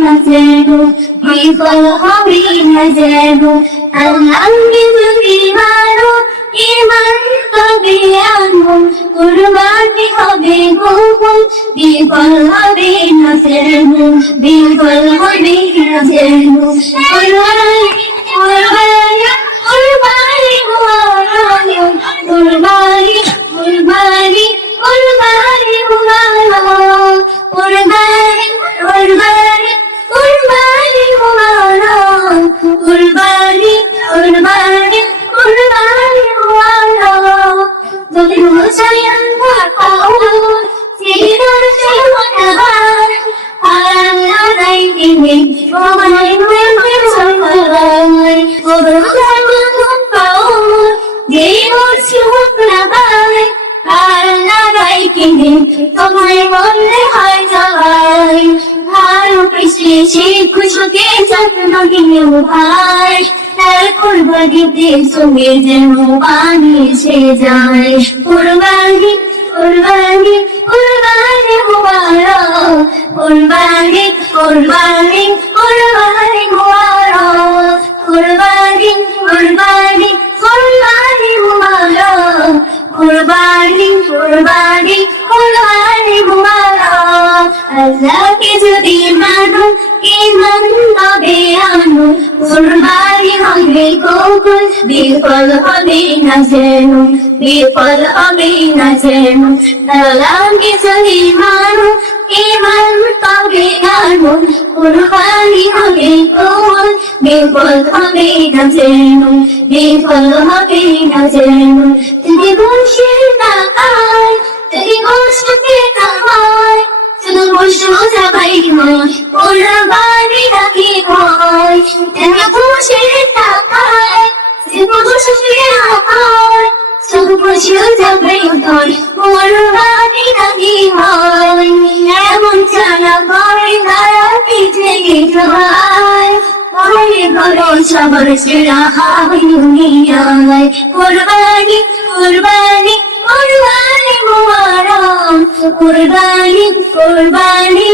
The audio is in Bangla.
না যেন, বিফল হবে না যেন। আল্লাহকে যদি মানো, ঈমান তবে আনো, কুরবানি হবে কবুল, বিফল হবে না যেন, বিফল হবে না যেন। কুরবানি কুরবানি কুরবানি কুরবানি কুরবানি কুরবানি কুরবানি কুরবানি কুরবানি কুরবানি কুরবানি কুরবানি কুরবানি যদি হুসাইন থাকো সিরার চলমান আল্লাহ নাই দিনে তোমায় মনে সবাই ওরকম পাও যে বলছি না ভাই আল্লাহ নাই দিনে তোমায় মনে হয় যাই ভালো কৃষ্ণে খুশকে যত্ন দিও ভাই তার কুরবানিতে সঙ্গে যেন বানিয়েছে যায় কুরবানি কুরবানি কুরবানি মুবারক কুরবানি কুরবানি কুরবানি মুবারক কুরবানি কুরবানি কুরবানি মুবারক কুরবানি কুরবানি কুরবানি মুবারক আল্লাহকে যদি মানো ঈমান তবে আনো কুরবানি হবে কবুল বিফল হবে না যেন বিফল হবে না যেন আল্লাহকে যদি মানো ঈমান তবে আনো কুরবানি হবে কবুল বিফল হবে না যেন বিফল হবে না যেন যদি বসে তাকায় যদি বসে তাকায় শুধু বসে যাবাই হয় কুরবানি রাখি হয় তুমি বসে তাকায় শুধু বসে তাকায় শুধু বসে যাবাই হয় কুরবানি রাখি হয় এমন জানা করে তারা পিঠে গেছায় তাহলে বলো সবার সেরা হয় দুনিয়ায় কুরবানি কুরবানি কুরবানি মুবারক কুরবানি কুরবানি